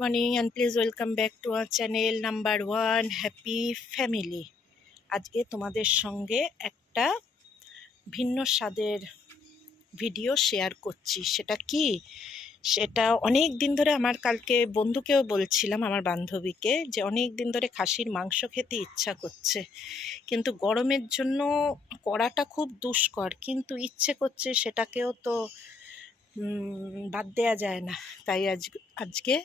morning and please welcome back to our channel number 1 happy family। আজকে তোমাদের সঙ্গে একটা ভিন্ন স্বাদের ভিডিও শেয়ার করছি। সেটা অনেক দিন ধরে আমার কালকে বন্ধুকেও বলছিলাম, আমার বান্ধবীকে, যে অনেক দিন ধরে খাসির মাংস খেতে ইচ্ছা করছে, কিন্তু গরমের জন্য করাটা খুব দুষ্কর, কিন্তু ইচ্ছে করছে, সেটাকেও তো বাদ দেওয়া যায় না। তাই আজকে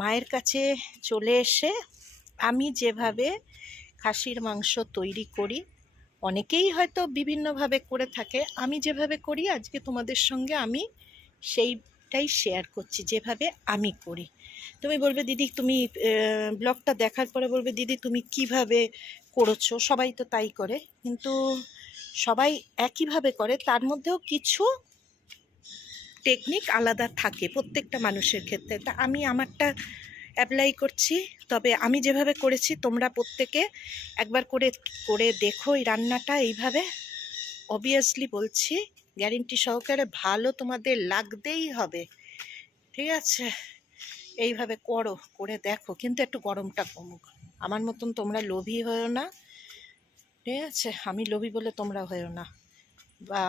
মায়ের কাছে চলে এসে আমি যেভাবে খাসির মাংস তৈরি করি, অনেকেই হয়তো বিভিন্নভাবে করে থাকে, আমি যেভাবে করি আজকে তোমাদের সঙ্গে আমি সেইটাই শেয়ার করছি, যেভাবে আমি করি। তুমি বলবে দিদি, তুমি ব্লগটা দেখার পরে বলবে দিদি তুমি কিভাবে করেছো, সবাই তো তাই করে, কিন্তু সবাই একইভাবে করে, তার মধ্যেও কিছু টেকনিক আলাদা থাকে প্রত্যেকটা মানুষের ক্ষেত্রে। তা আমি আমারটা অ্যাপ্লাই করছি, তবে আমি যেভাবে করেছি তোমরা প্রত্যেকে একবার করে করে দেখো এই রান্নাটা। এইভাবে অবভিয়াসলি বলছি, গ্যারেন্টি সহকারে ভালো তোমাদের লাগতেই হবে, ঠিক আছে? এইভাবে করে দেখো, কিন্তু একটু গরমটা কমুক। আমার মতন তোমরা লোভী হয়েও না, ঠিক আছে? আমি লোভী বলে তোমরা হয়েও না, বা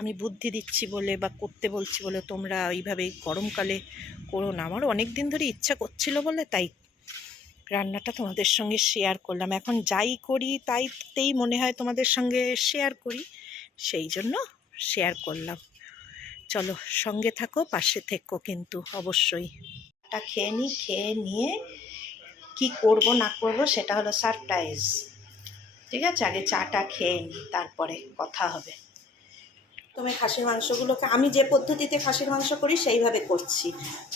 আমি বুদ্ধি দিচ্ছি বলে বা করতে বলছি বলে তোমরা ওইভাবে গরমকালে করো না। আমার অনেক দিন ধরে ইচ্ছা করছিল বলে তাই রান্নাটা তোমাদের সঙ্গে শেয়ার করলাম। এখন যাই করি তাইতেই মনে হয় তোমাদের সঙ্গে শেয়ার করি, সেই জন্য শেয়ার করলাম। চলো সঙ্গে থাকো, পাশে থেকো কিন্তু অবশ্যই। এটা খেয়ে নিয়ে কি করব না করব সেটা হলো সারপ্রাইজ, ঠিক আছে? আগে চাটা খেয়ে নিই, তারপরে কথা হবে। প্রথমে খাসির মাংসগুলোকে আমি যে পদ্ধতিতে খাসির মাংস করি সেইভাবে করছি।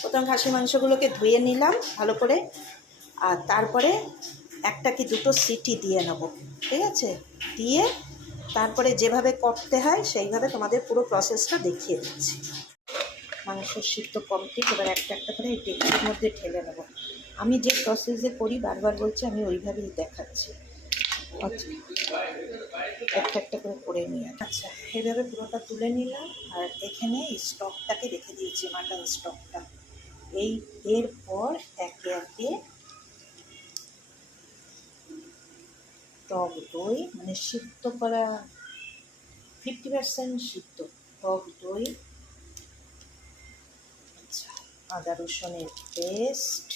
প্রথম খাসির মাংসগুলোকে ধুয়ে নিলাম ভালো করে, আর তারপরে একটা কি দুটো সিটি দিয়ে নেব, ঠিক আছে? দিয়ে তারপরে যেভাবে করতে হয় সেইভাবে তোমাদের পুরো প্রসেসটা দেখিয়ে দিচ্ছি। মাংস সিদ্ধ কমপ্লিট, এবার একটা একটা করে এই ডেকচির মধ্যে ঢেলে নেব। আমি যে প্রসেসে করি বারবার বলছি, আমি ওইভাবেই দেখাচ্ছি। আচ্ছা, একটা একটা করে নিয়ে, আচ্ছা এইভাবে পুরোটা তুলে নিলাম। আর এখানে এই স্টকটাকে রেখে দিয়েছি, মাটন স্টকটা। এরপর একে একে টক দই, মানে সিদ্ধ করা 50% সিদ্ধ টক দই, আচ্ছা আদা রসুনের পেস্ট,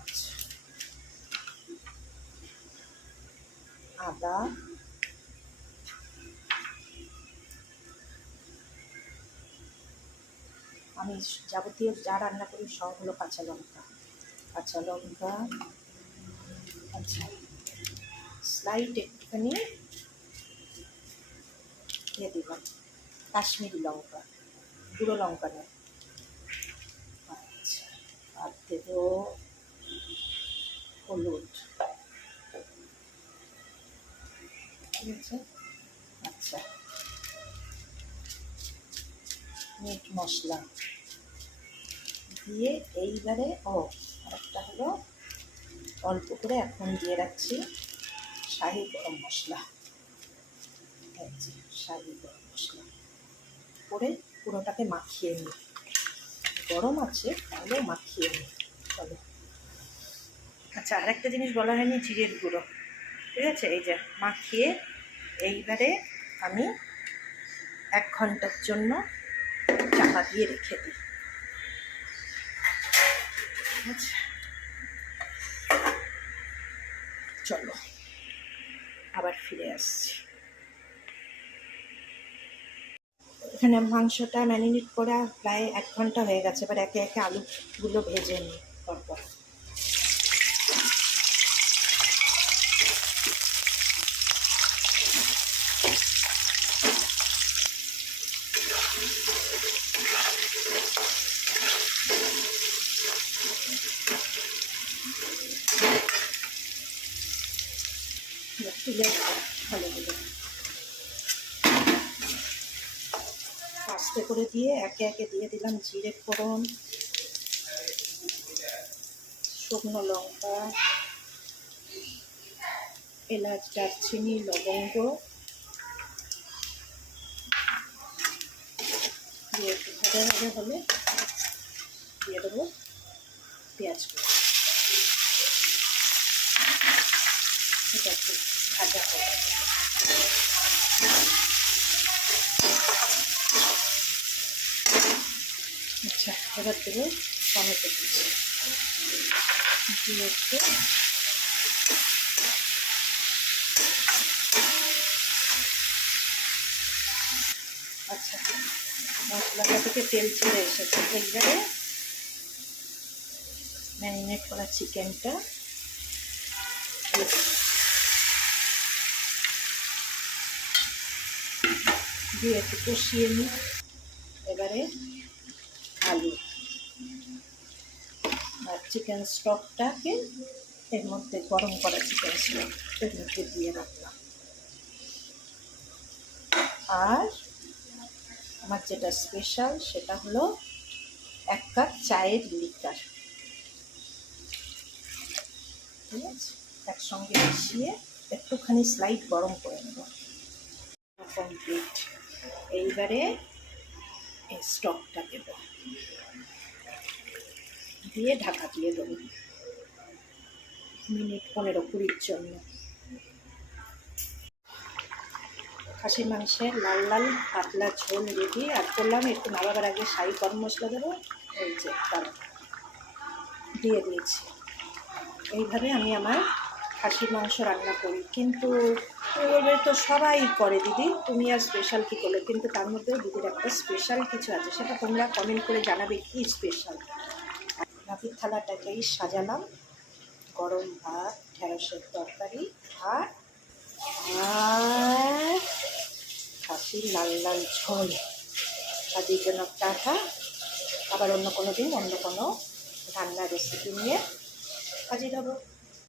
আচ্ছা আদা, আমি যাবতীয় যা রান্না করি সব হলো কাঁচা লঙ্কা, আচ্ছা স্লাইড একটুখানি দিয়ে দিলাম কাশ্মীরি লঙ্কা, গুঁড়ো লঙ্কা নয়। আচ্ছা আর দেব হলুদ, ঠিক আছে? আচ্ছা মিট মশলা দিয়ে এইবারে আরেকটা হলো অল্প করে এখন দিয়ে রাখছি শাহি গরম মশলা, শাহি গরম মশলা করে পুরোটাকে মাখিয়ে নিই। গরম আছে তাহলে মাখিয়ে নিই। চলো, আচ্ছা আরেকটা জিনিস বলা হয়নি, জিরের গুঁড়ো, ঠিক আছে? এই যে মাখিয়ে এইবারে আমি 1 ঘন্টার জন্য চাপা দিয়ে রেখে দিই। আচ্ছা চলো আবার ফিরে আসছি। এখানে মাংসটা ম্যারিনেট করা প্রায় 1 ঘন্টা হয়ে গেছে। এবার একে একে আলুগুলো ভেজে নিই পরপর। তুলে ভালো করে আস্তে করে দিয়ে একে একে দিয়ে দিলাম জিরে ফোড়ন, শুকনো লঙ্কা, এলাচ, দারচিনি, লবঙ্গ, দিয়ে একটু ভাজা ভাজা হলে দিয়ে দেবো পেঁয়াজ কুচি। এটা একটু ভাজা হবে। আচ্ছা, এবার দেবো টমেটো কুচি দিয়ে একটু আচ্ছা, মশলাটা থেকে তেল ছেড়ে এসেছে। এইবারে ম্যারিনেট করা চিকেনটা দিয়ে একটু কষিয়ে নিই। এবারে আলু আর চিকেন স্টকটাকে এর মধ্যে গরম করা চিকেন স্টক এর মধ্যে দিয়ে রাখলাম। আর আমার যেটা স্পেশাল সেটা হলো 1 কাপ চায়ের লিকার। ঠিক আছে, একসঙ্গে মিশিয়ে একটুখানি স্লাইড গরম করে নেব। কমপ্লিট। এইবারে এই স্টকটা দেব, দিয়ে ঢাকা দিয়ে দেবো মিনিট 15-20 জন্য। খাসির মাংসের লাল লাল পাতলা ঝোল রেডি। আর করলাম একটু নামাবার আগে শাহি গরম মশলা দেবো, এই যে দাঁড়া দিয়ে দিয়েছি। এইভাবে আমি আমার খাসির মাংস রান্না করি। কিন্তু বলবে তো সবাই করে দিদি, তুমি আর স্পেশাল কী করলে? কিন্তু তার মধ্যেও দিদির একটা স্পেশাল কিছু আছে, সেটা তোমরা কমেন্ট করে জানাবে কী স্পেশাল। ভাতের থালাটাকেই সাজালাম গরম ভাত, ঢেঁড়সের তরকারি আর খাসির লাল লাল ঝোল। আজকের জন্য টাটা। আবার অন্য কোনো দিন অন্য কোনো রান্নার রেসিপি নিয়ে হাজির হব।